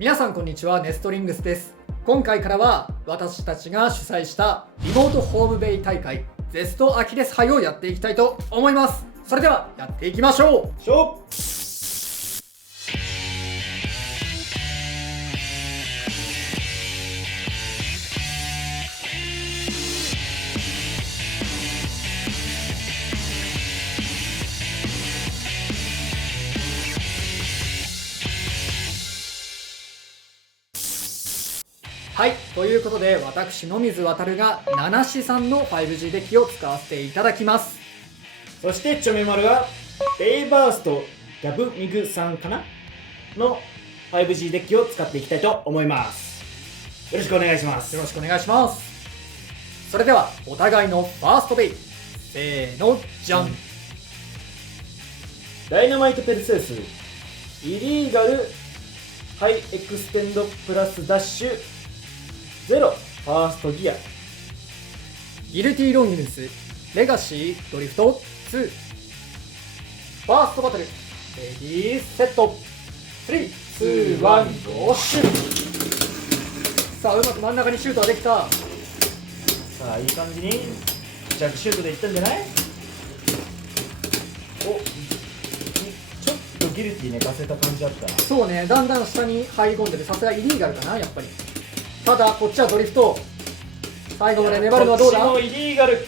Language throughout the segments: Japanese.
皆さんこんにちは、ネストリングスです。今回からは私たちが主催したリモートホームベイ大会ゼストアキレス杯をやっていきたいと思います。それではやっていきましょう。はい、ということで私野水航が七志さんの 5G デッキを使わせていただきます。そしてチョメマルはベイバーストギャブミグさんかなの 5G デッキを使っていきたいと思います。よろしくお願いします。よろしくお願いします。それではお互いのファーストベイ、せーのじゃん。ダイナマイトペルセウスイリーガルハイエクステンドプラスダッシュゼロファーストギアギルティーロンギヌスレガシードリフト2。ファーストバトルレディーセット3、2、1、ゴーシュー。さあうまく真ん中にシュートができた。さあいい感じにジャックシュートでいったんじゃない？お、ちょっとギルティ寝かせた感じだったな。そうね、だんだん下に入り込んでる。さすがイリーガルかな、やっぱり。ただこっちはドリフト、最後まで粘るのはどうだ？こっちもイリーガル。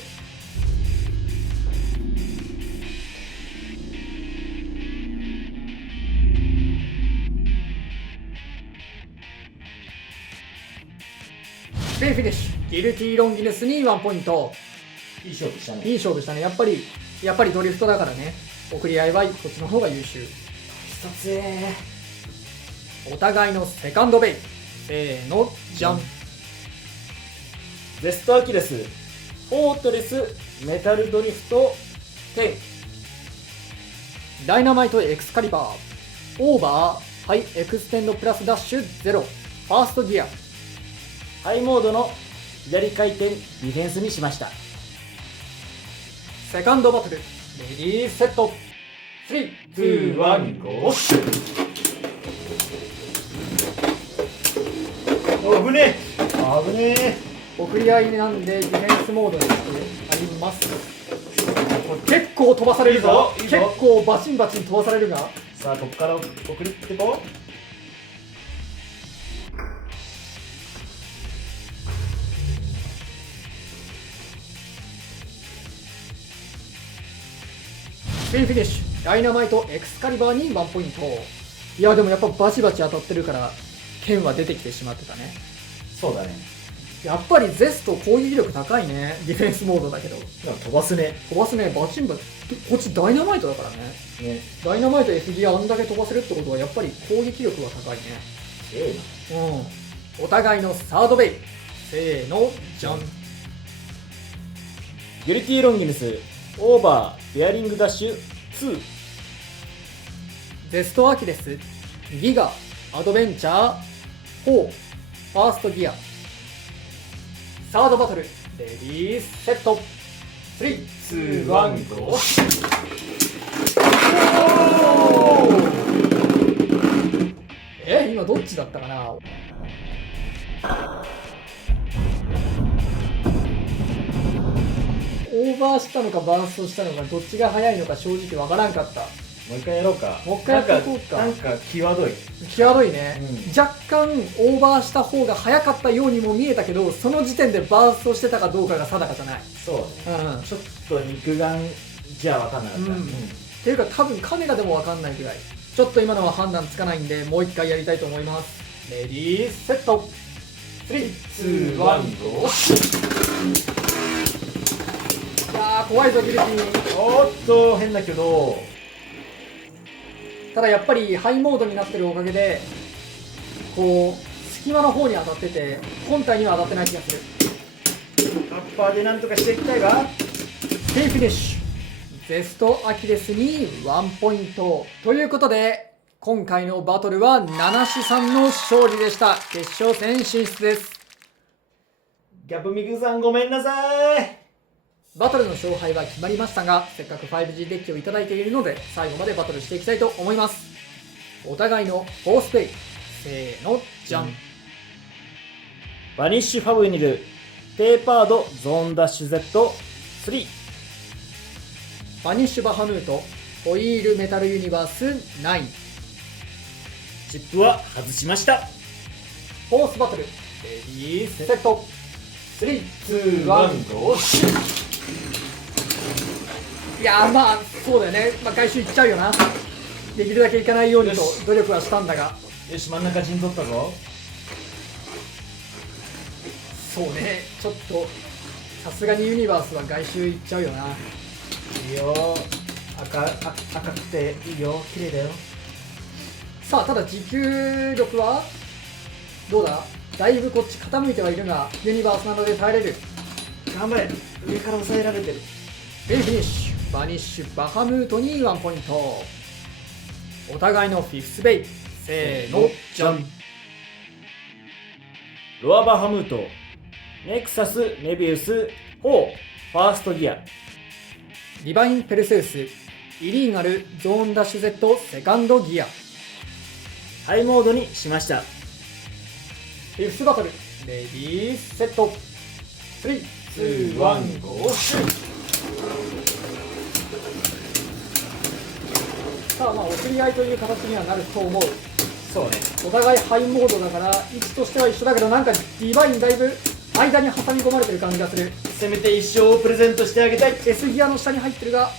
でフィニッシュ。ギルティーロンギヌスに1ポイント。いい勝負したね。いい勝負したね。やっぱりドリフトだからね、送り合いはこっちの方が優秀。一つお互いのセカンドベイ、せーのじゃん。ゼストアキレスフォートレスメタルドリフト10。ダイナマイトエクスカリバーオーバーハイエクステンドプラスダッシュ0ファーストギア。ハイモードの左回転ディフェンスにしました。セカンドバトルレディーセット3、2、1、ゴーシュ。危ねえ危ねえ。送り合いなんでディフェンスモードにしてあります。これ結構飛ばされるぞ。いいぞ結構バチンバチン飛ばされるが、さあここから送りってこう。フィニッシュ。ダイナマイトエクスカリバーに1ポイント。いやでもやっぱバチバチ当たってるから剣は出てきてしまってたね。そうだね。やっぱりゼスト攻撃力高いね。ディフェンスモードだけど飛ばすね。飛ばすね。バチンバチン。こっちダイナマイトだからね。ダイナマイト F ギアあんだけ飛ばせるってことはやっぱり攻撃力は高いね。お互いのサードベイ、せーのじゃん。ギルティーロンギヌスオーバーベアリングダッシュ2。ゼストアキレスギガアドベンチャー4ファーストギア。サードバトルレディーセット3、2、1、ゴー。今どっちだったかな。オーバーしたのかバーストしたのかどっちが早いのか正直わからんかった。もう一回やろうか。もう一回やっていこうか。なんか際どい。際どいね、若干オーバーした方が早かったようにも見えたけど、その時点でバーストしてたかどうかが定かじゃない。そうね、ちょっと肉眼じゃ分かんなかった、っていうか多分カメラでも分かんないぐらい。ちょっと今のは判断つかないんでもう一回やりたいと思います。レディーセット3、2、1、ゴー。いやー怖いぞギルティ。おっと変だけど、ただやっぱりハイモードになってるおかげでこう隙間の方に当たってて本体には当たってない気がする。アッパーでなんとかしていきたいが、でフィニッシュ。ゼストアキレスに1ポイントということで今回のバトルは七志さんの勝利でした。決勝戦進出です。ギャブミグさんごめんなさい。バトルの勝敗は決まりましたが、せっかく 5G デッキをいただいているので最後までバトルしていきたいと思います。お互いのフォースペイ、せーのじゃん。バニッシュファブニルペーパードゾーンダッシュ Z3。バニッシュバハムートホイールメタルユニバース9。チップは外しました。フォースバトルレディーセット3、2、1、ゴーシュー。いやーまあそうだよね、外周いっちゃうよな。できるだけいかないようにとよし努力はしたんだが、よし、真ん中陣取ったぞ。そうね、ちょっとさすがにユニバースは外周いっちゃうよな。いいよ、赤くていいよ、綺麗だよ。さあただ持久力はどうだ。だいぶこっち傾いてはいるがユニバースなので耐えれる。頑張れ、上から抑えられてる。フィニッシュ。バニッシュバハムートに1ポイント。お互いのフィフスベイ。せーのじゃん。ロアバハムートネクサスメビウス4ファーストギア。ディバインペルセウスイリーガルゾーンダッシュ Z セカンドギア。ハイモードにしました。フィフスバトルレディーセット3、2、1、ゴーシュー。さあまあお釣り合いという形にはなると思う。そうね、お互いハイモードだから位置としては一緒だけど、なんかディバインだいぶ間に挟み込まれてる感じがする。せめて一生をプレゼントしてあげたい。 S ギアの下に入ってるが、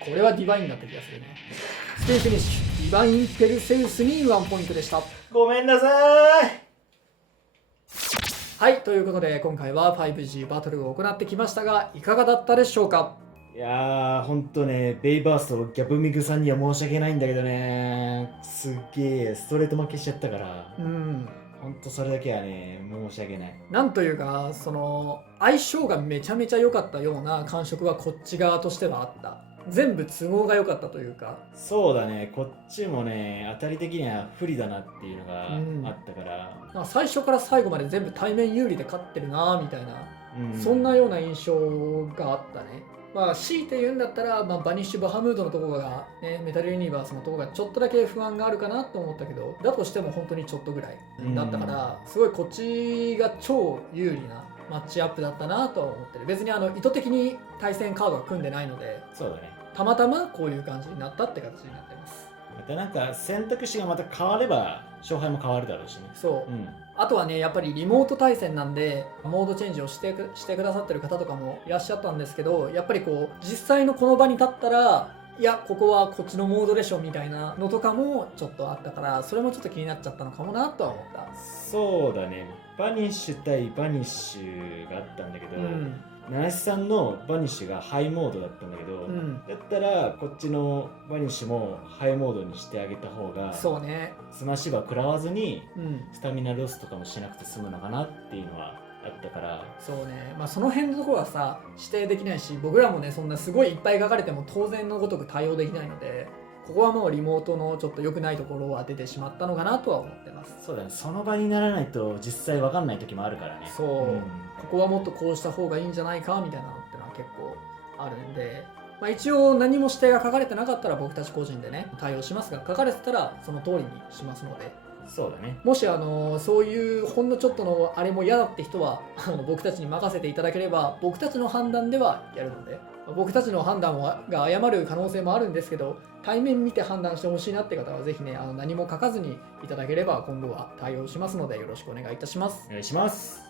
これはディバインだった気がするね。ステーフィニッシュディバインペルセウスに1ポイントでした。ごめんなさい。はい、ということで今回は 5G バトルを行ってきましたが、いかがだったでしょうか。いやー、ほんとね、ベイバーストギャブミグさんには申し訳ないんだけどね、すっげえストレート負けしちゃったから、ほんとそれだけはね、申し訳ない。なんというか、その相性がめちゃめちゃ良かったような感触はこっち側としてはあった。全部都合が良かったというか。そうだね、こっちもね、当たり的には不利だなっていうのがあったから、なんか最初から最後まで全部対面有利で勝ってるなみたいな、そんなような印象があったね。まあ強いて言うんだったら、バニッシュバハムードのところが、ね、メタルユニバースのところがちょっとだけ不安があるかなと思ったけど、だとしても本当にちょっとぐらいだったから、すごいこっちが超有利なマッチアップだったなとは思ってる。別に意図的に対戦カードは組んでないので、そうだね、たまたまこういう感じになったって形になってます。またなんか選択肢がまた変われば勝敗も変わるだろうしね。そう、あとはね、やっぱりリモート対戦なんでモードチェンジをしてくださってる方とかもいらっしゃったんですけど、やっぱりこう実際のこの場に立ったら、いやここはこっちのモードでしょみたいなのとかもちょっとあったから、それもちょっと気になっちゃったのかもなとは思った。そうだね、バニッシュ対バニッシュがあったんだけど、七瀬さんのバニッシュがハイモードだったんだけど、だったらこっちのバニッシュもハイモードにしてあげた方が、そうね、スマッシュバー食らわずにスタミナロスとかもしなくて済むのかなっていうのはあったから。そうね、その辺のところはさ指定できないし、僕らもねそんなすごいいっぱい書かれても当然のごとく対応できないので、ここはもうリモートのちょっと良くないところは出てしまったのかなとは思ってます。そうだね、その場にならないと実際分かんない時もあるからね。そう、ここはもっとこうした方がいいんじゃないかみたいなのってのは結構あるんで、一応何も指定が書かれてなかったら僕たち個人でね対応しますが、書かれてたらその通りにしますので、そうだね、もしそういうほんのちょっとのあれも嫌だって人は僕たちに任せていただければ、僕たちの判断ではやるので、僕たちの判断が誤る可能性もあるんですけど、対面見て判断してほしいなって方はぜひね何も書かずにいただければ今後は対応しますので、よろしくお願いいたします。お願いします。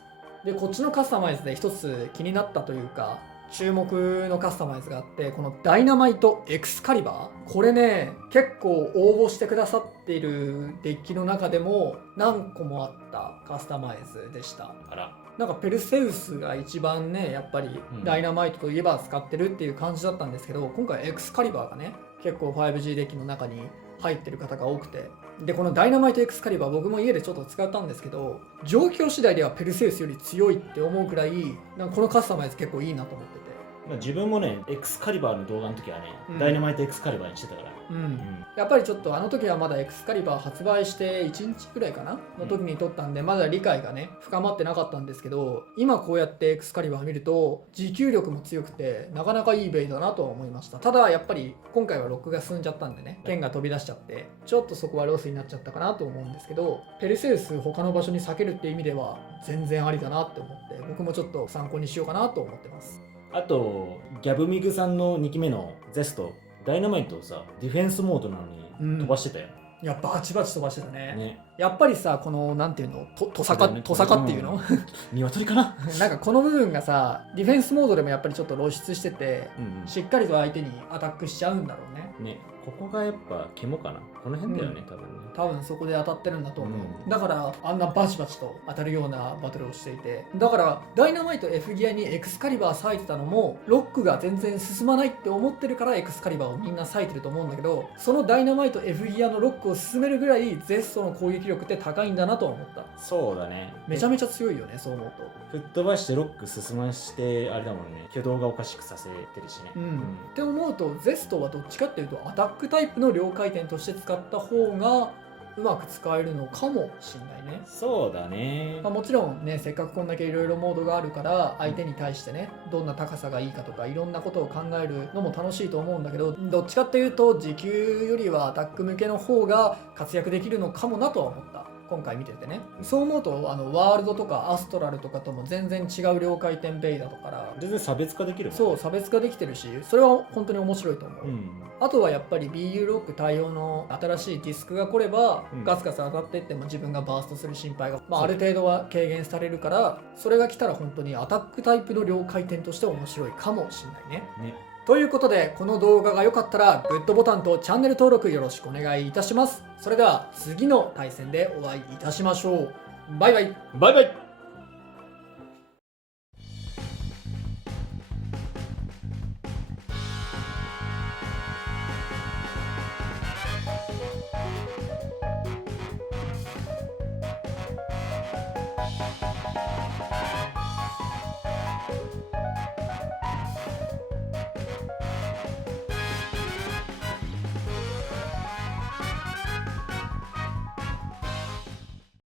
でこっちのカスタマイズで一つ気になったというか注目のカスタマイズがあって、このダイナマイトエクスカリバー、これね結構応募してくださっているデッキの中でも何個もあったカスタマイズでした。あら、なんかペルセウスが一番ねやっぱりダイナマイトといえば使ってるっていう感じだったんですけど、今回エクスカリバーがね結構 5G デッキの中に入ってる方が多くて、でこのダイナマイトエクスカリバー僕も家でちょっと使ったんですけど、状況次第ではペルセウスより強いって思うくらい、なんかこのカスタマイズ結構いいなと思ってて、まあ、自分もねエクスカリバーの動画の時はね、うんダイナマイトエクスカリバーにしてたから、やっぱりちょっとあの時はまだエクスカリバー発売して1日くらいかなの時に撮ったんで、まだ理解がね深まってなかったんですけど、今こうやってエクスカリバー見ると持久力も強くてなかなかいいベイだなとは思いました。ただやっぱり今回はロックが進んじゃったんでね、剣が飛び出しちゃってちょっとそこはロスになっちゃったかなと思うんですけど、ペルセウス他の場所に避けるって意味では全然ありだなって思って、僕もちょっと参考にしようかなと思ってます。あとギャブミグさんの2期目のゼストダイナマイトをさディフェンスモードなのに飛ばしてたよ、いやバチバチ飛ばしてたね。ね、やっぱりさこのなんていうのトサカっていうの、鶏かななんかこの部分がさディフェンスモードでもやっぱりちょっと露出してて、しっかりと相手にアタックしちゃうんだろうね。ね、ここがやっぱ肝かな、この辺だよね、多分そこで当たってるんだと思う、うんだからあんなバチバチと当たるようなバトルをしていて、だからダイナマイト F ギアにエクスカリバー割いてたのもロックが全然進まないって思ってるからエクスカリバーをみんな割いてると思うんだけど、そのダイナマイト F ギアのロックを進めるぐらいゼストの攻撃力って高いんだなとは思った。そうだね、めちゃめちゃ強いよねそう思うと。吹っ飛ばしてロック進ましてあれだもんね、挙動がおかしくさせてるしね、って思うとゼストはどっちかっていうとアタックタイプの両回転として使った方がうまく使えるのかもしれないね。そうだね、もちろんねせっかくこんだけいろいろモードがあるから相手に対してねどんな高さがいいかとかいろんなことを考えるのも楽しいと思うんだけど、どっちかっていうと持久よりはアタック向けの方が活躍できるのかもなとは思った今回見ててね。そう思うとワールドとかアストラルとかとも全然違う両回転ベイだとから全然差別化できるもんね。そう差別化できてるし、それは本当に面白いと思う、あとはやっぱり BU ロック対応の新しいディスクが来れば、ガスガス当たっていっても自分がバーストする心配が、ある程度は軽減されるから、それが来たら本当にアタックタイプの両回転として面白いかもしれないね。ということでこの動画が良かったらグッドボタンとチャンネル登録よろしくお願いいたします。それでは次の対戦でお会いいたしましょう。バイバイ。バイバイ。